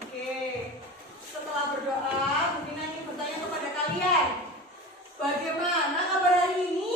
Oke, setelah berdoa, mungkin ingin bertanya kepada kalian, bagaimana kabar hari ini?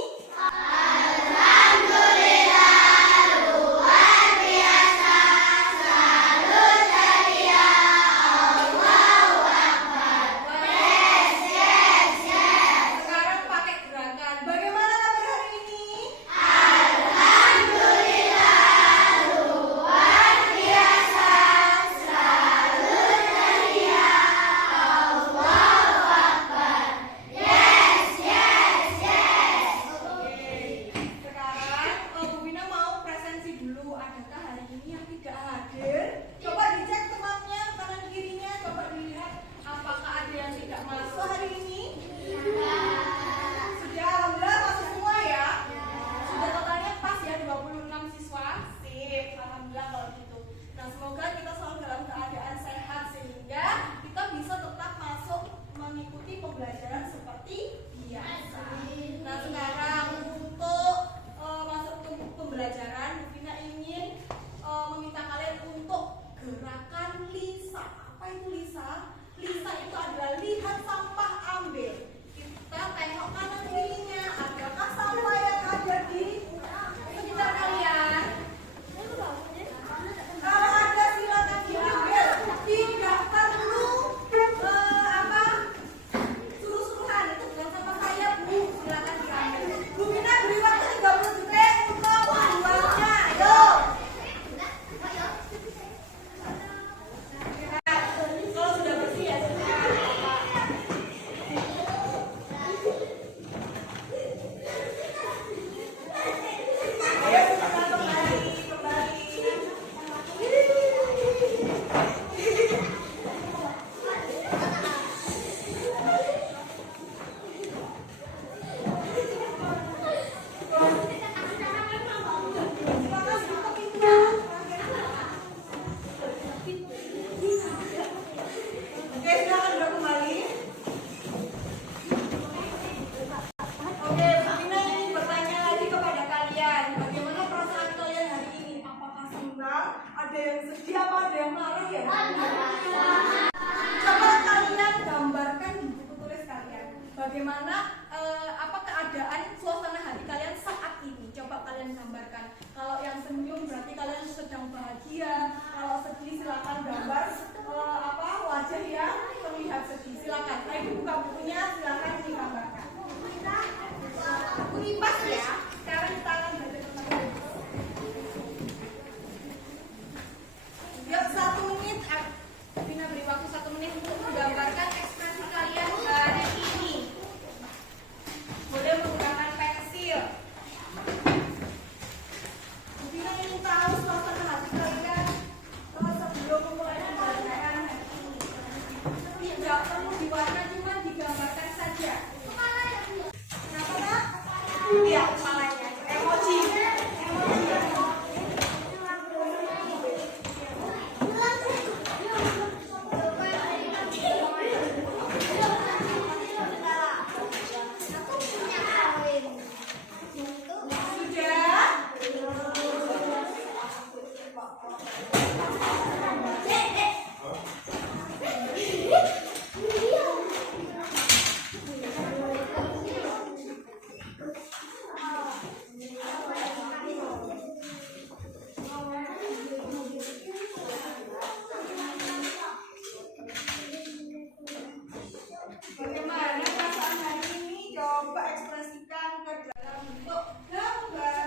Ada yang sedih apa ada yang marah ya? Coba kalian gambarkan di buku tulis kalian. Bagaimana apa keadaan suasana hati kalian saat ini? Coba kalian gambarkan. Kalau yang senyum berarti kalian sedang bahagia. Kalau sedih silakan gambar apa wajah yang terlihat sedih. Silakan. Nah, ini buka bukunya, silakan digambarkan. Buku IPAS ya. Sekarang kita akan belajar tentang yuk 1 menit, Vina beri waktu 1 menit untuk menggambarkan ekspresi kalian hari ini. Boleh menggunakan pensil. Vina ingin tahu suasana hati kalian sebelum memulai pembelajaran hari ini. Tidak perlu diwarna, cuma digambarkan saja. Kenapa Kak? Iya, kepalanya. Emoji. Bagaimana perasaan hari ini? Coba ekspresikan ke dalam bentuk gambar.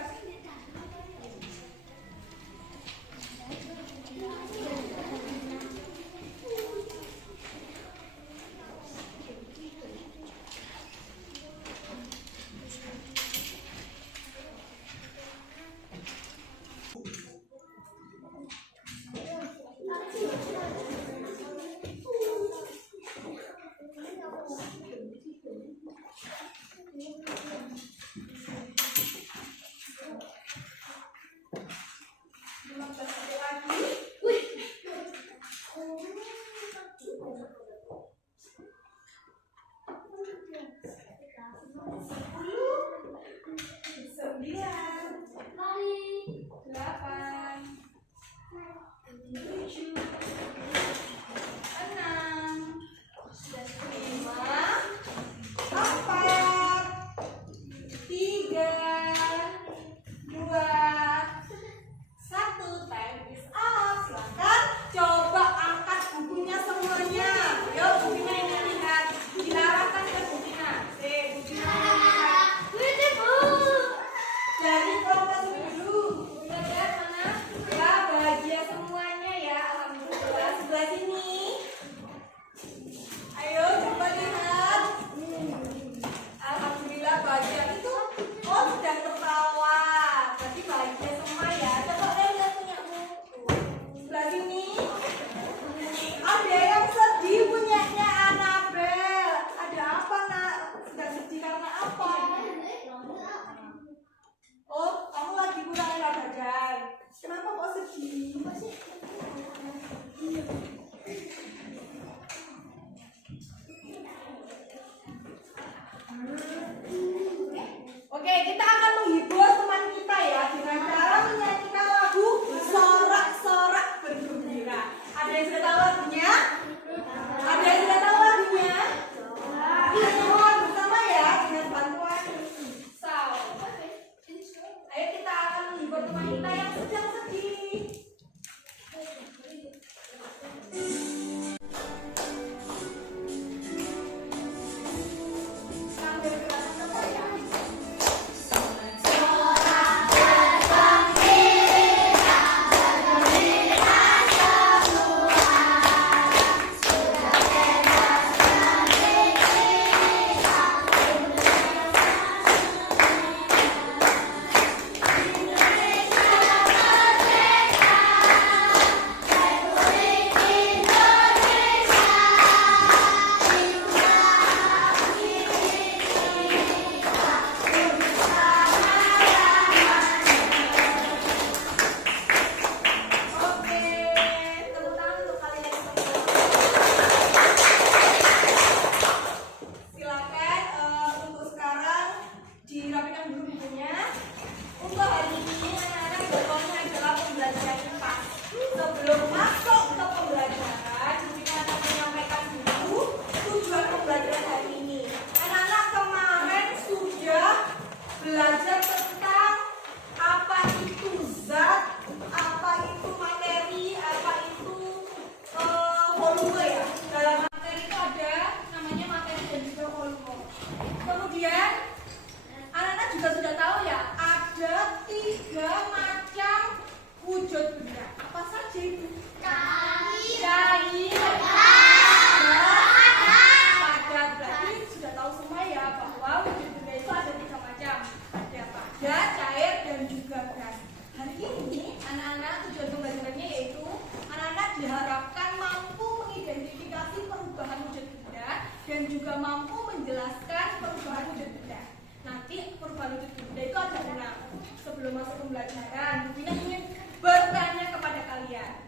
mampu menjelaskan perubahan wujud benda. Nanti perubahan wujud benda itu ada 6. Sebelum masuk pembelajaran, Bu Vina ingin bertanya kepada kalian.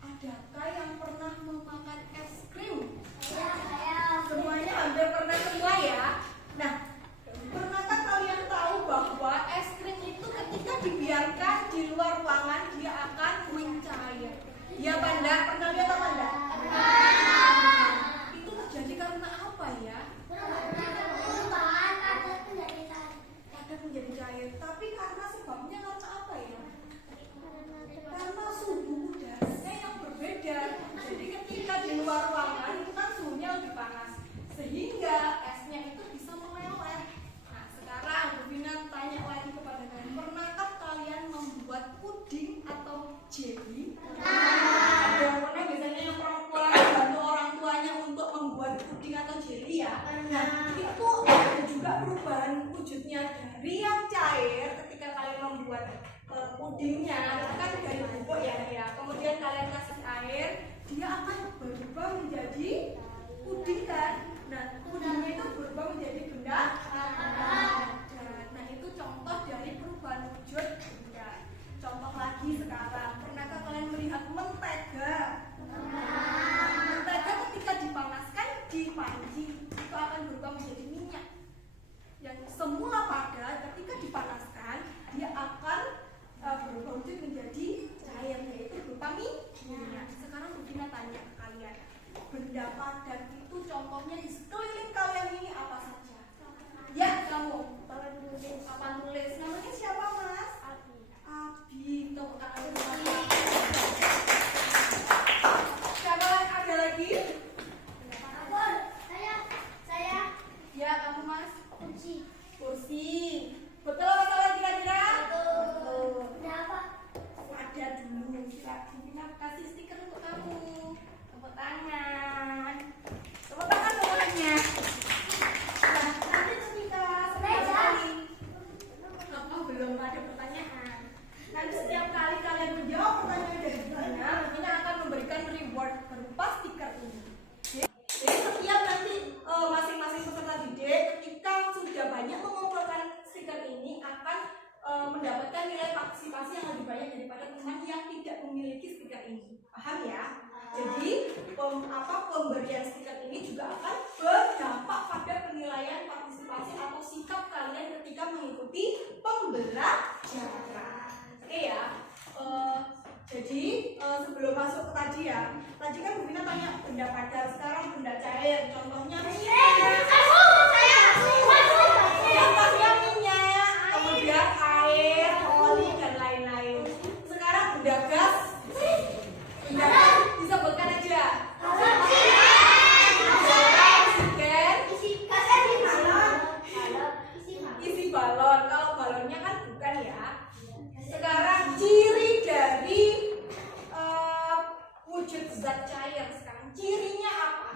Adakah yang pernah memakan es krim? Semuanya hampir pernah semua ya. Nah, pernahkah kalian tahu bahwa es krim itu ketika dibiarkan di luar ruangan dia akan mencair? Ya, Panda, pernah lihat apa enggak? Itu terjadi karena apa ya? Kadar menjadi cair. Tapi karena sebabnya karena apa ya? Karena suhu udaranya yang berbeda. Jadi ketika di luar ruangan itu kan suhunya lebih panas, sehingga esnya itu bisa meleleh. Nah, sekarang Bu Vina tanya lagi kepada kalian, pernahkah kalian membuat puding atau jelly? Ada yang pernah biasanya yang perempuan bantu orang tuanya untuk membuat puding atau jelly ya? Nah, itu ada juga perubahan wujudnya dari yang cair ketika kalian membuat pudingnya itu kan dari bubuk ya, kemudian kalian kasih air, dia akan berubah menjadi puding kan. Nah, pudingnya itu berubah menjadi benda padat. Nah, itu contoh dari perubahan wujud benda. Contoh lagi sekarang, pernahkah kalian melihat mentega? Mentega ketika dipanaskan di panci itu akan berubah menjadi minyak. Yang semula padat ketika dipanaskan dia akan berubah wujud menjadi cair, yaitu berupa minyak. Sekarang Bu Vina tanya ke kalian, benda padat itu contohnya di sekeliling kalian ini apa saja? Ya, kamu papan tulis. Namanya siapa, Mas? Abi. Tepuk tangan dulu, Mas. Siapa ada lagi? Saya. Ya, kamu, Mas. Kursi. Betul apa salah kira-kira? Betul. Ada dulu. Kita kasih stiker untuk kamu. Tepuk tangan. Tepuk tangan semuanya. Nah, nanti ketika sekali belum ada pertanyaan. Nanti setiap kali kalian menjawab pertanyaan dari Vina, Vina akan memberikan reward berupa stiker ini. Jadi setiap nanti masing-masing peserta didik ketika sudah banyak mengumpulkan stiker ini akan mendapatkan nilai partisipasi yang lebih banyak daripada teman yang tidak memiliki stiker ini. Paham ya? Jadi pemberian stiker ini juga akan berdampak pada penilaian partisipasi atau sikap kalian ketika mengikuti pembelajaran. Oke ya. Jadi sebelum masuk ke tadi ya, tadi kan Bu Vina tanya benda padat, sekarang benda cair. Contohnya minyak, kemudian air, oli dan lain-lain. Sekarang benda gas, disebutkan aja. Isi balon. Kalau balonnya kan bukan ya. Sekarang ciri dari wujud zat cair sekarang. Cirinya apa?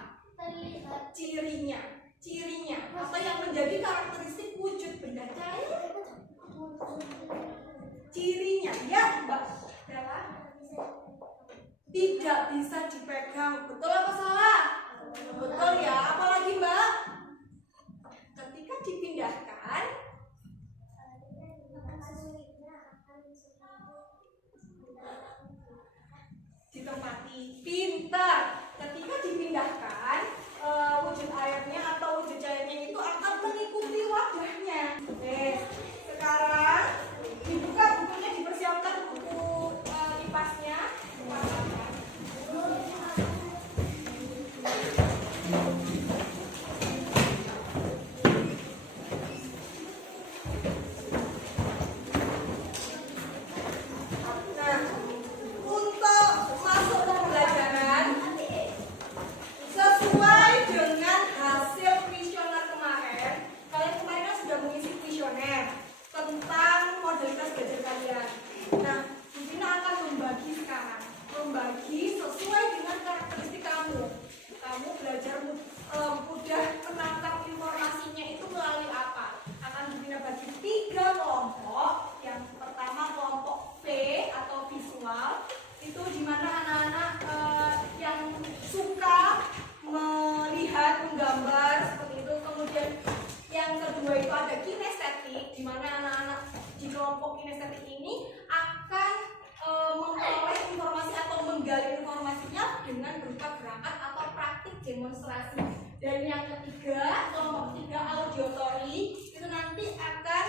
demonstrasi. Dan yang ketiga, kelompok ketiga auditory itu nanti akan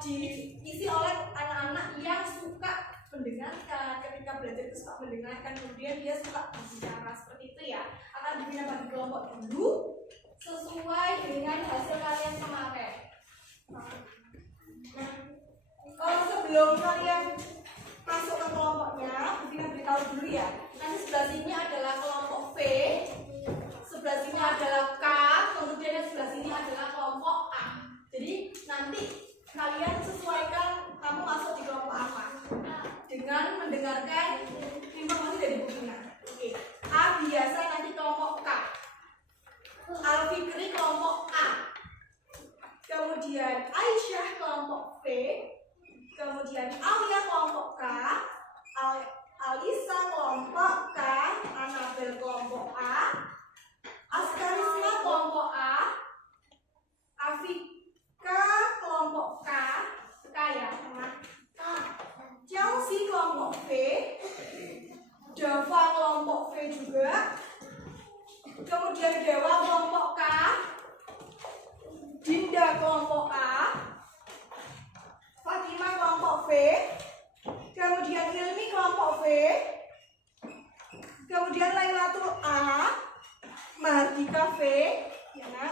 diisi oleh anak-anak yang suka mendengarkan. Ketika belajar itu suka mendengarkan, kemudian dia suka berbicara, seperti itu ya. Akan dibina bagi kelompok dulu sesuai dengan hasil kalian kemarin. Sebelum kalian masuk ke kelompoknya, kita beritahu dulu ya. Nanti sebelah sini adalah kelompok V, sebelah sini adalah K, kemudian yang sebelah sini adalah kelompok A. Jadi nanti kalian sesuaikan kamu masuk di kelompok apa dengan mendengarkan informasi dari bukunya. Oke. A biasa nanti kelompok K, Al-Fikri kelompok A, kemudian Aisyah kelompok V, kemudian Alia kelompok K, Alisa kelompok K, Anabel kelompok A, Askarisma kelompok A, Afika kelompok K ya, Chelsea kelompok V, Dava kelompok V juga, kemudian Dewa kelompok K, Dinda kelompok A, Fatimah kelompok V, kemudian Hilmi kelompok V, kemudian Lailatul A, Mahardika V, ya,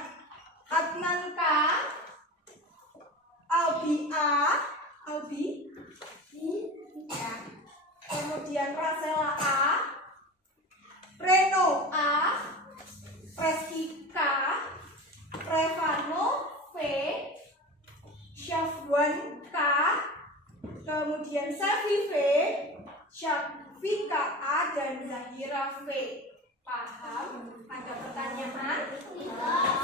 Adnan K, Albi A, Albi ya, kemudian Rasela A, Reno A, Reski K, Revano V, Syafwan K, kemudian Safi V, Syafika A, dan Zahira V. Paham? Ada pertanyaan?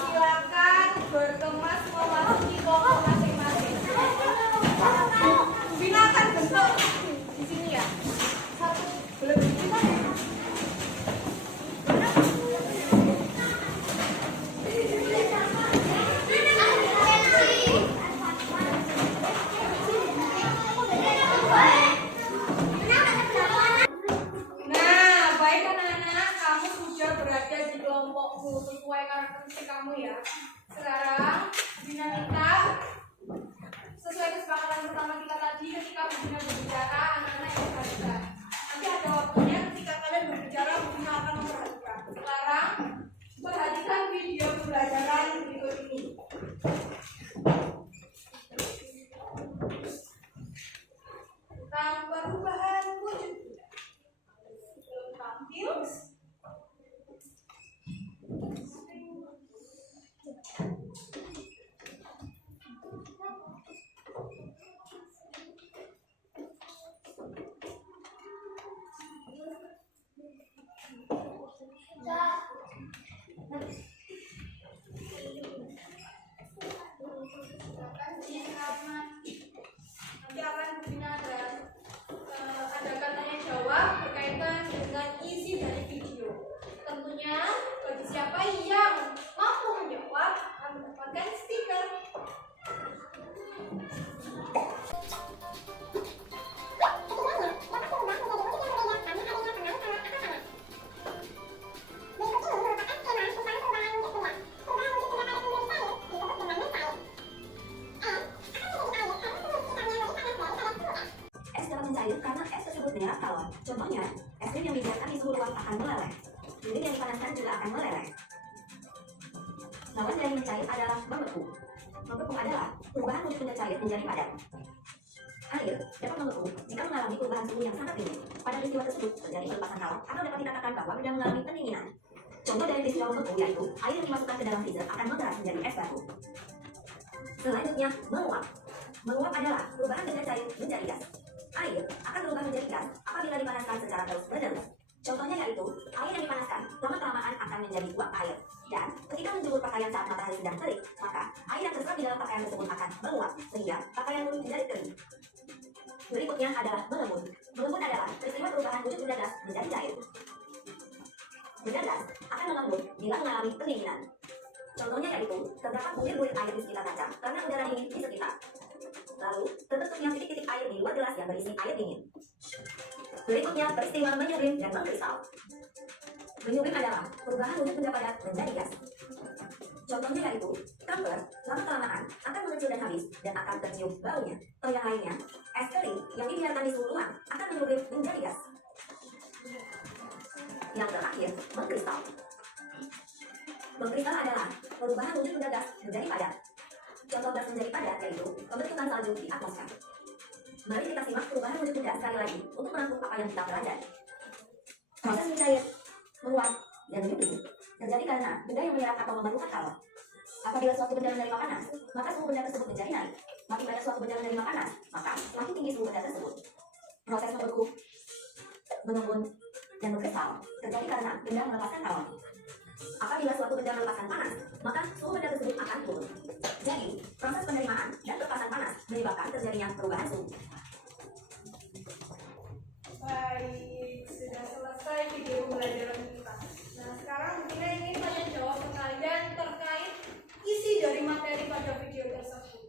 Silakan berkemas memasuki kelompok masing-masing. Bina akan bentuk di sini ya. Satu belum kita ya. Sesuai karakteristik kamu ya. Sekarang dinamika sesuai kesepakatan pertama kita tadi, ketika Bina berbicara anak-anak yang perhatikan. Nanti ada waktunya ketika kalian berbicara Bina akan memperhatikan. Sekarang perhatikan video pembelajaran berikut ini. Tentang perubahan wujud. Belum tampil. Nanti akan Bina ada tanya jawab berkaitan dengan isi dari video. Tentunya bagi siapa yang mampu menjawab akan mendapatkan stiker. Karena es tersebut berat kalor. Contohnya, es krim yang dibiarkan di suhu ruang akan meleleh. Lilin yang dipanaskan juga akan meleleh. Lawan dari mencair adalah membeku. Membeku adalah perubahan wujud benda cair menjadi padat. Air dapat membeku jika mengalami perubahan suhu yang sangat tinggi. Pada peristiwa tersebut terjadi pelepasan kalor atau dapat dikatakan bahwa benda mengalami pendinginan. Contoh dari peristiwa membeku yaitu air yang dimasukkan ke dalam freezer akan mengeras menjadi es batu. Selanjutnya, menguap. Menguap adalah perubahan benda cair menjadi gas. Air akan berubah menjadi gas apabila dipanaskan secara terus-menerus. Contohnya yaitu, air yang dipanaskan lama-kelamaan akan menjadi uap air. Dan ketika menjemur pakaian saat matahari sedang terik, maka air yang terserap di dalam pakaian tersebut akan menguap sehingga pakaian pun menjadi kering. Berikutnya adalah mengembun. Mengembun adalah peristiwa perubahan wujud benda gas menjadi cair. Benda gas akan mengembun bila mengalami pendinginan. Contohnya yaitu, terdapat bulir-bulir air di sekitar kaca karena udara dingin di sekitar. Lalu, terbentuknya titik-titik air di luar gelas yang berisi air dingin. Berikutnya, peristiwa menyeblim dan mengkristal. Menyublim adalah perubahan wujud benda padat menjadi gas. Contohnya yaitu, kamper lama-kelamaan akan mengecil dan habis dan akan tercium baunya. Atau yang lainnya, es krim yang dibiarkan di suhu ruang akan menyublim menjadi gas. Yang terakhir, mengkristal. Mengkristal adalah perubahan wujud benda gas menjadi padat. Contoh gas menjadi padat yaitu pembentukan salju di atmosfer. Mari kita simak perubahan wujud benda sekali lagi untuk menangkap apa yang kita pelajari. Proses mencair, menguap, dan menyublim terjadi karena benda yang menyerap atau memerlukan kalor. Apabila suatu benda menerima panas, maka suhu benda tersebut menjadi naik. Makin banyak suatu benda menerima panas, maka semakin tinggi suhu benda tersebut. Proses membeku, mengembun, dan mengkristal terjadi karena benda melepaskan kalor. Apabila suatu benda melepaskan panas, maka suhu benda tersebut akan turun. Jadi, proses penerimaan dan pelepasan panas menyebabkan terjadinya perubahan suhu. Baik, sudah selesai video pembelajaran kita. Nah, sekarang kita ingin tanya jawab ke kalian terkait isi dari materi pada video tersebut.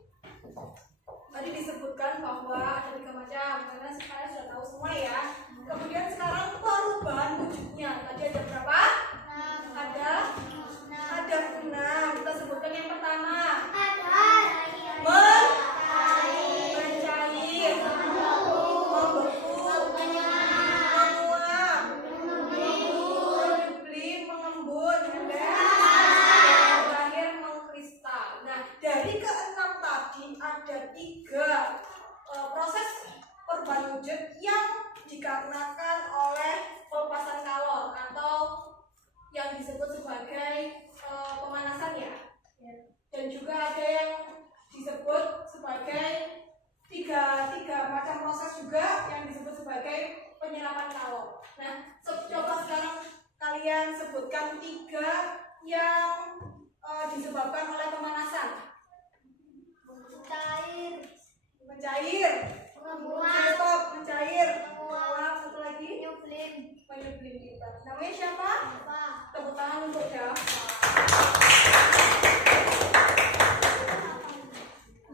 Tadi disebutkan bahwa ada 3 macam, karena kalian sudah tahu semua ya. Kemudian sekarang perubahan wujudnya. Tadi ada berapa? Ada 6. Kita sebutkan yang pertama. Mencair, membeku, menguap, menyublim, mengembun, dan terakhir mengkristal. Nah, dari ke-6 tadi ada 3 proses perubahan wujud yang dikarenakan oleh pelepasan kalor atau yang disebut sebagai pemanasan ya. Dan juga ada yang disebut sebagai tiga macam proses juga yang disebut sebagai penyerapan kalor. Nah, coba sekarang kalian sebutkan 3 yang disebabkan oleh pemanasan. Mencair, stop, mencair, menguap, satu lagi menyublim kita. Namanya siapa? Tepuk tangan untuk Dava.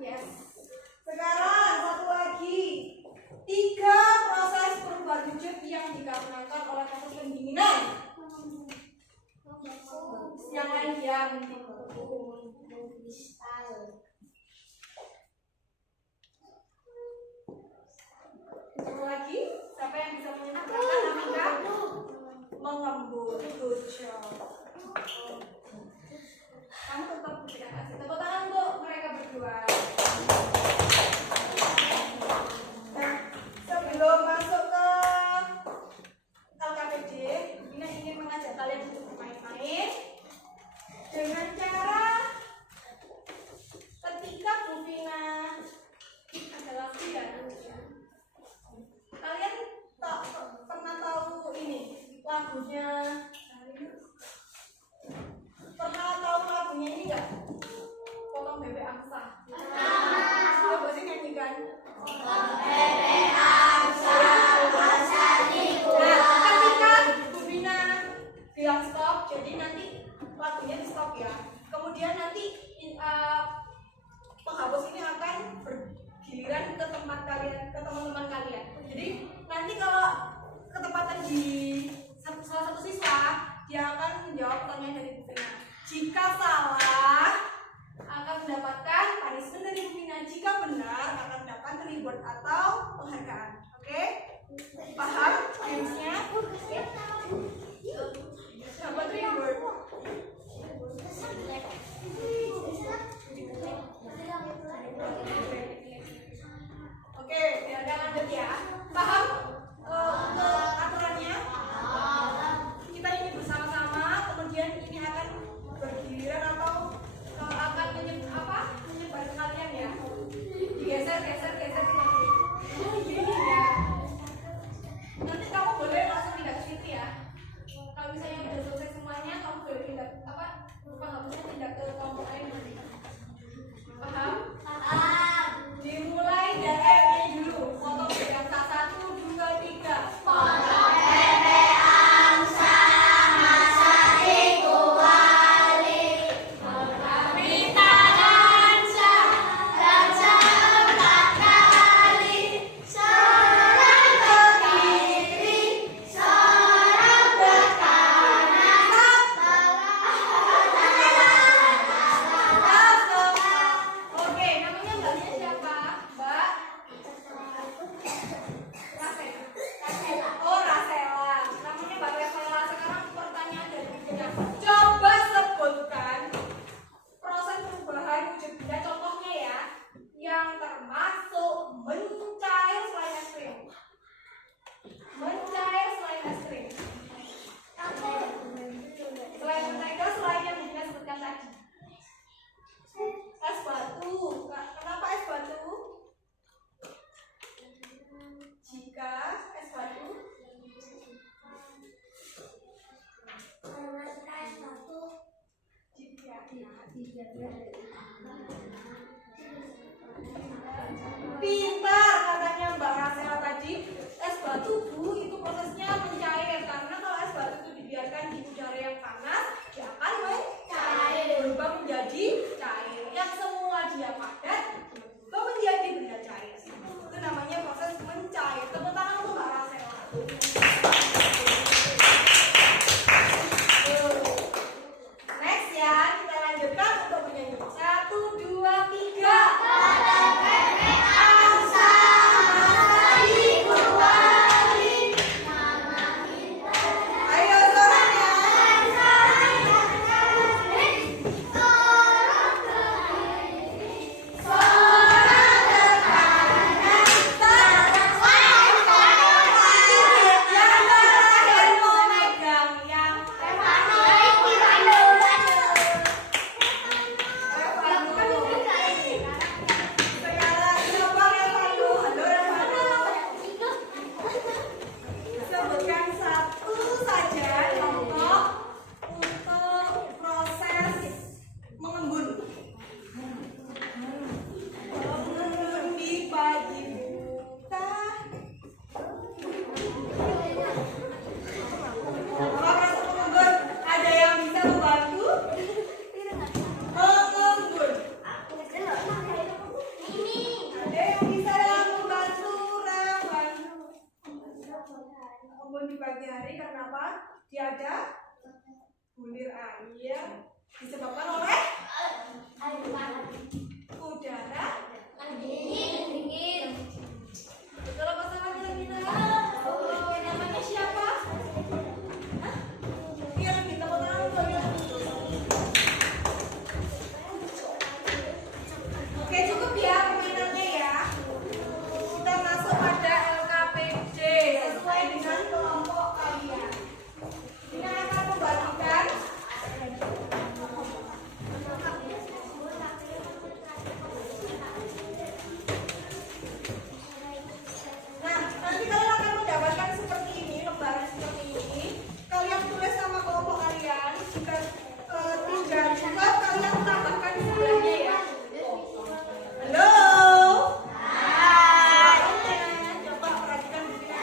Yes. Sekarang satu lagi, 3 proses perubahan wujud yang dikarenakan oleh proses pendinginan. Yang lain diam. Satu lagi, siapa yang bisa menyebutkan Amika? Mengembun. Good job. Kamu tetap tidak kasih tepuk tangan untuk mereka berdua. Nah, sebelum masuk ke LKPD, Bina ingin mengajak kalian untuk bermain-main dengan cara ketika Bu Vina adalah pilihan. Kalian pernah tahu ini lagunya? Pernah tahu lagunya ini nggak? Potong bebek angsa. Coba sih nyanyikan. Potong bebek angsa, angsa dibuang. Nah, ketika Bu Bina bilang stop, jadi nanti lagunya di stop ya. Kemudian nanti penghapus ini akan bergiliran ke tempat kalian, ke teman-teman kalian. Jadi nanti kalau ketepatan di salah satu siswa, dia akan menjawab pertanyaan dari Bu Vina. Jika salah akan mendapatkan punishment dari Bu Vina. Jika benar akan mendapat reward atau penghargaan. Oke? Paham gamesnya? Dapat reward. Oke, biar gak lanjut ya. Paham untuk aturannya? Kita ini bersama-sama, kemudian ini akan bergiliran atau akan menyebar ke kalian ya. Geser. Oh, gini ya. Pintar katanya Mbak Rasela tadi. Es batu Bu itu prosesnya mencair karena kalau es batu itu dibiarkan di udara yang panas dia akan mencair berubah menjadi cair. Yang semua dia padat berubah menjadi benda cair. Itu namanya proses mencair. Tepuk tangan untuk Mbak Rasela. Next ya, kita lanjutkan untuk menyanyi. 1, 2, 3. Ayo suaranya. Sebutkan satu saja contoh untuk proses mengembun. Mengembun di pagi buta. Apa proses mengembun? Ada yang bisa membantu? Mengembun. Ada yang bisa membantu Rawan? Mengembun di pagi hari karena apa? Tiada bulir air disebabkan oleh udara dingin. Betul apa salah kita? Namanya siapa? Hah? Iya, kita mau tahu ya. Oke, cukup ya permainannya ya. Kita masuk pada LKPD sesuai dengan kelompok kalian. Ini akan membagikan Nah, nanti kalian akan mendapatkan seperti ini, lembaran seperti ini. Kalian tulis sama kelompok kalian. Jika tidak juga kalian tambahkan di sebelahnya ya. Halo. Hai. Coba perhatikan di sini.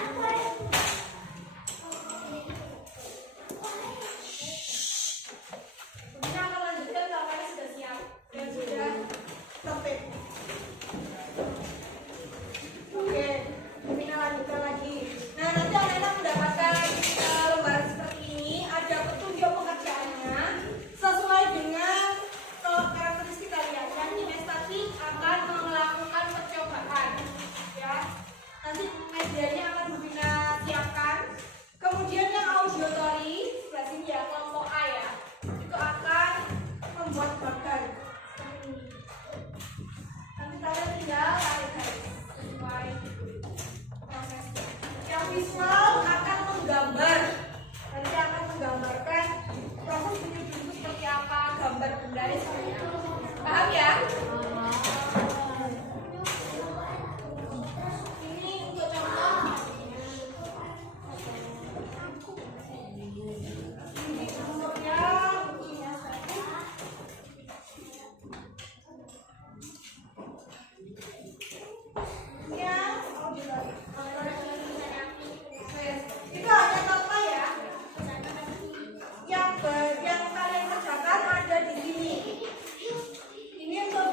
Kita akan lanjutkan kalau kalian sudah siap dan sudah tertib. Oke, kita lanjutkan lagi. Nah, nanti anak-anak mendapatkan lembaran seperti ini. Ada petunjuk pengerjaannya sesuai dengan karakteristik kalian. Yang kinestetik akan melakukan percobaan, ya. Nanti medianya akan Bina siapkan. Kemudian yang auditory, sebelah sini ya, kelompok A ya, itu akan membuat bagan seperti ini. Nanti kalian tinggal tarik garis sesuai prosesnya. Yang visual akan menggambar, nanti akan menggambarkan proses menuju itu seperti apa, gambar bendanya seperti apa. Paham ya? Ini untuk contoh. Ini contohnya bukunya tadi. Yang auditory. Itu hanya contoh ya. Yang kalian kerjakan ada di sini. Ini untuk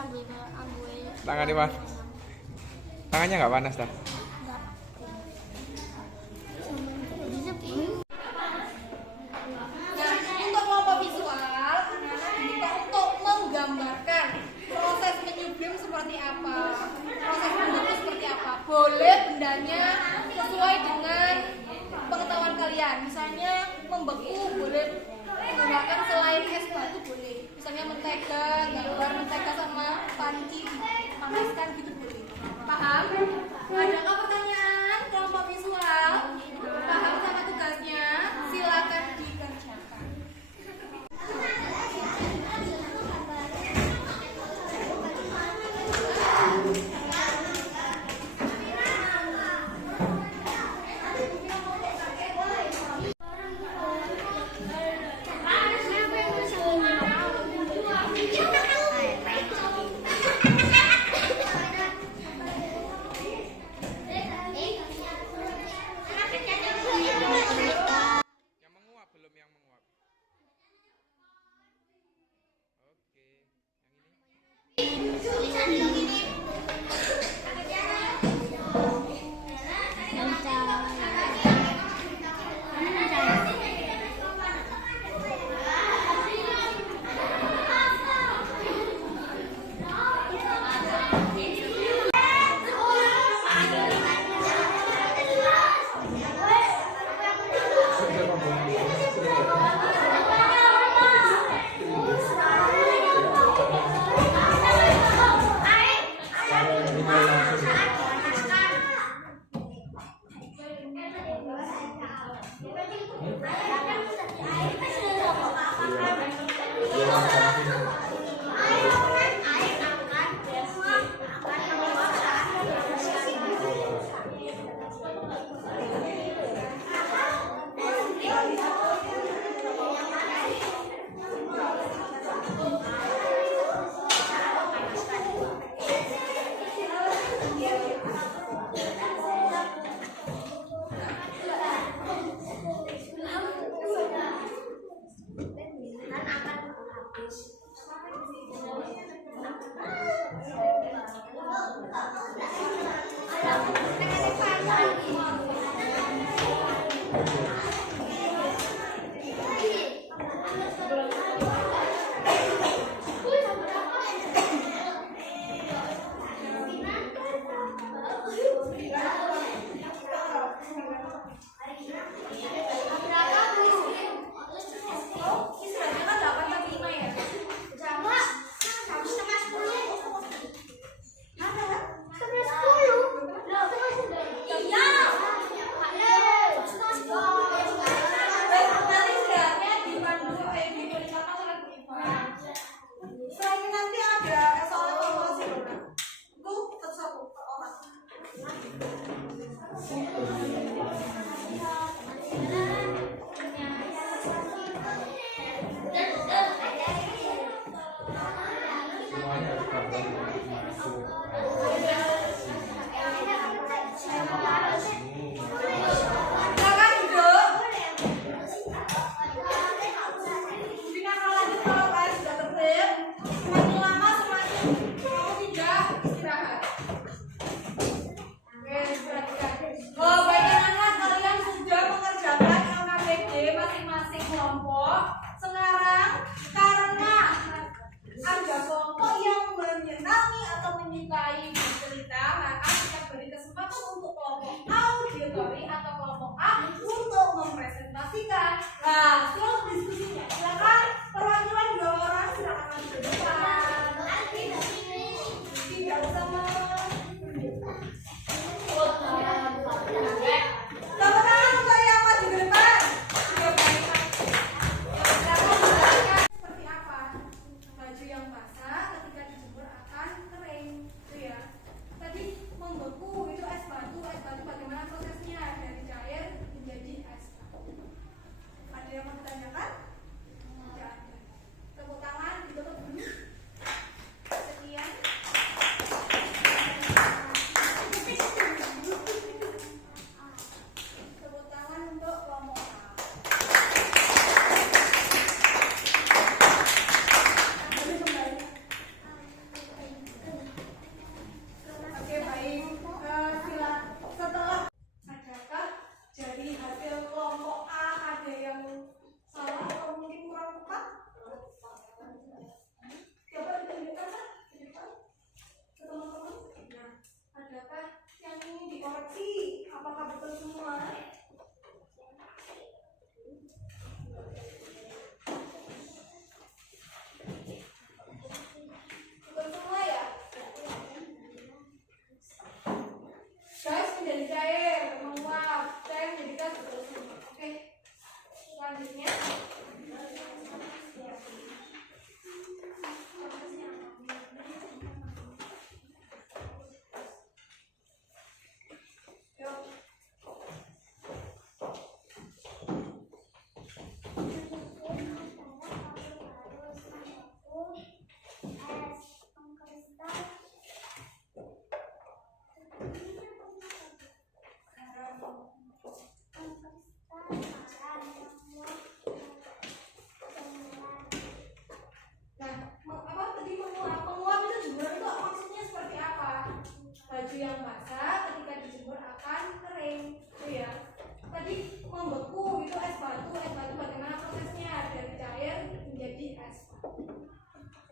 Tangan di mana? Tangannya nggak panas dah. Nah, untuk kelompok visual, anak-anak diminta untuk menggambarkan proses menyublim seperti apa, proses membentuk seperti apa. Boleh bendanya sesuai dengan pengetahuan kalian. Misalnya membeku boleh menggunakan selain es batu boleh. Misalnya mentega, gambar mentega sama panci dipanaskan gitu boleh. Paham? Adakah pertanyaan kelompok visual? Paham sama tugasnya? Silakan dikerjakan.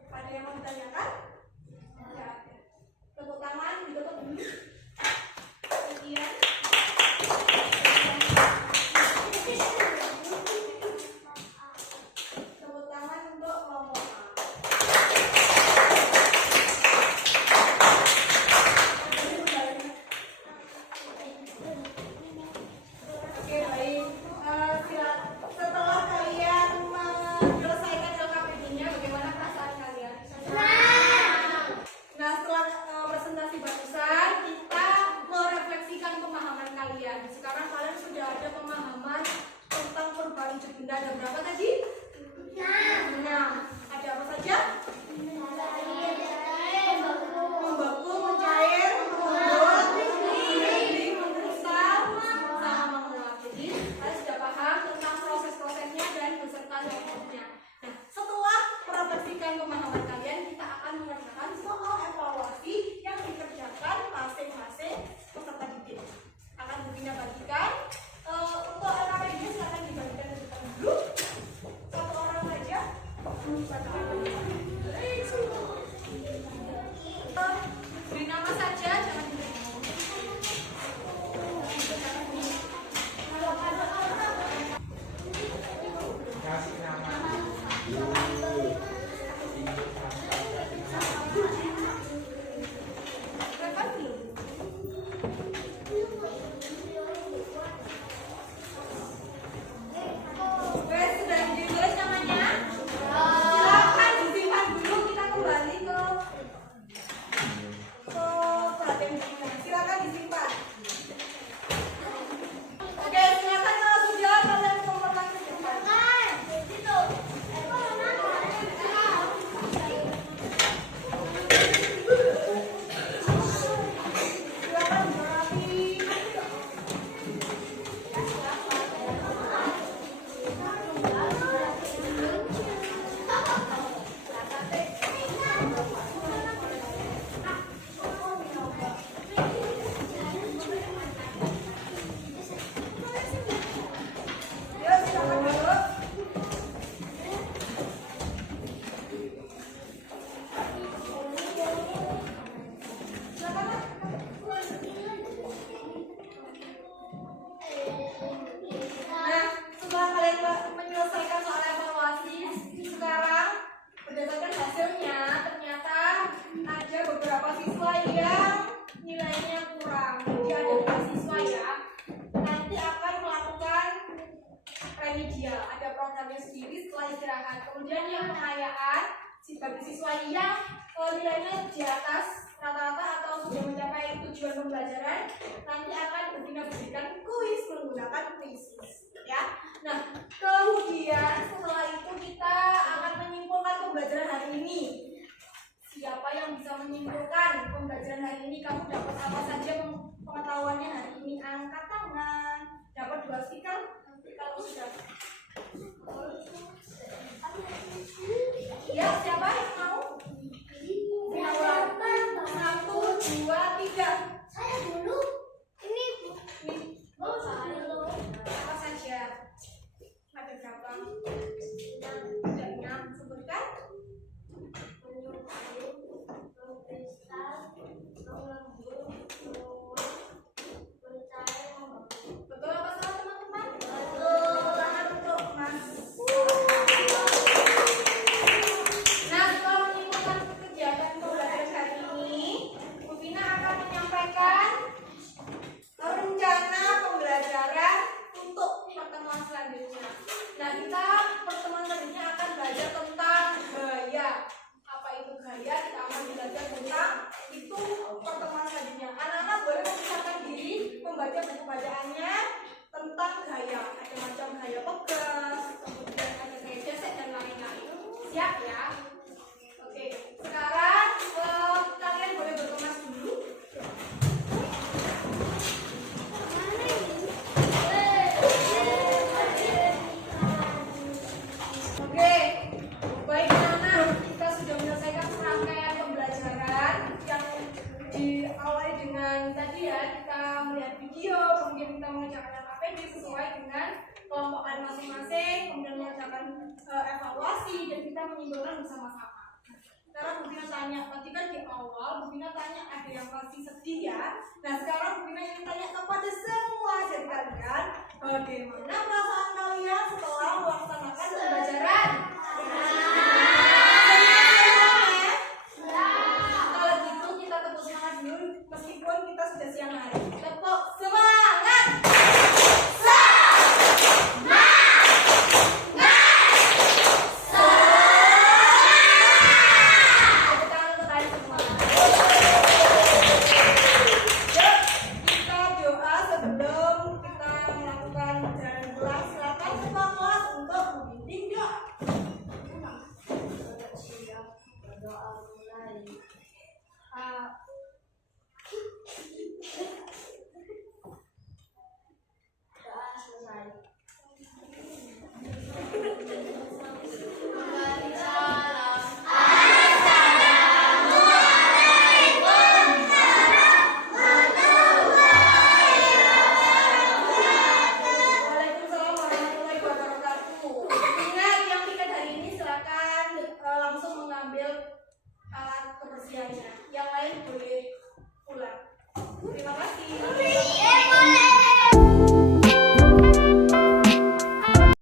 Ada yang mau ditanyakan? Tidak ada. Tepuk tangan, ditutup dulu. Sekian. Tepuk tangan untuk kelompok A. Oke, baik. Setelah kalian menyelesaikan LKPD-nya, bagaimana perasaan kalian? Nah, setelah presentasi barusan, kita merefleksikan pemahaman kalian. Sekarang kalian sudah ada pemahaman tentang perubahan wujud benda. Ada berapa tadi? 6. Ada apa saja? Membeku, mencair, mengumpul, mendidih, mengkristal, sama menguap. Jadi, kalian sudah paham tentang proses-prosesnya dan beserta contohnya. Nah, setelah merefleksikan pemahaman kalian, kita akan mengerjakan soal evaluasi yang dikerjakan masing-masing peserta didik. Akan Bina bagikan. Untuk LKPD silakan dibagikan ke depan dulu. Satu orang saja. Beri nama saja, jangan diberi nomor. Kasih nama. Rekan belum? Wes, sudah ditulis namanya? Silakan disimpan dulu, kita kembali ke perhatian berikutnya. Silakan disimpan. Oke, silakan kalau sudah kalian kumpulkan kesimpulan. Silakan berapi. Ya, silakan dulu. Nah, setelah kalian menyelesaikan soal evaluasi, sekarang berdasarkan hasilnya ternyata ada beberapa siswa yang nilainya kurang. Jadi ada 2 siswa ya. Nanti akan melakukan remedial. Ada programnya sendiri setelah istirahat. Kemudian yang pengayaan bagi siswa yang nilainya di atas rata-rata atau sudah mencapai tujuan pembelajaran, nanti akan berikan kuis menggunakan kuisis ya. Nah, kemudian setelah itu kita akan menyimpulkan pembelajaran hari ini. Siapa yang bisa menyimpulkan pembelajaran hari ini? Kamu dapat apa saja pengetahuannya hari ini? Angkat tangan. Dapat 2 stiker. Nanti kalau sudah ya, siapa yang mau? Satu, dua, tiga. Saya dulu. Ini Apa saja? Ada berapa? Ada 6. Sebutkan. Betul apa salah teman-teman? Tangan untuk Mas. Nah, setelah menyimpulkan kegiatan pembelajaran hari ini, Bu Vina akan menyampaikan rencana pembelajaran untuk pertemuan selanjutnya. Nah, kita pertemuan selanjutnya akan belajar tentang gaya. Apa itu gaya? Kita akan belajar tentang itu pertemuan selanjutnya. Anak-anak boleh memisahkan diri membaca buku bacaannya tentang gaya. Ada macam gaya pegas, kemudian ada gaya gesek dan lain-lain. Siap ya? Oke, sekarang kalian boleh berkemas dulu. Oke, baik anak, kita sudah menyelesaikan serangkaian pembelajaran yang diawali dengan tadi ya, kita melihat video, kemudian kita mengerjakan LKPD sesuai dengan kelompok kalian masing-masing, kemudian mengerjakan evaluasi dan kita menyimpulkan bersama-sama. Sekarang Bu Vina tanya, tadi kan di awal Bu Vina tanya ada yang pasti sedih ya. Nah sekarang Bu Vina ingin tanya kepada semua dari kalian, bagaimana perasaan kalian setelah melaksanakan pembelajaran?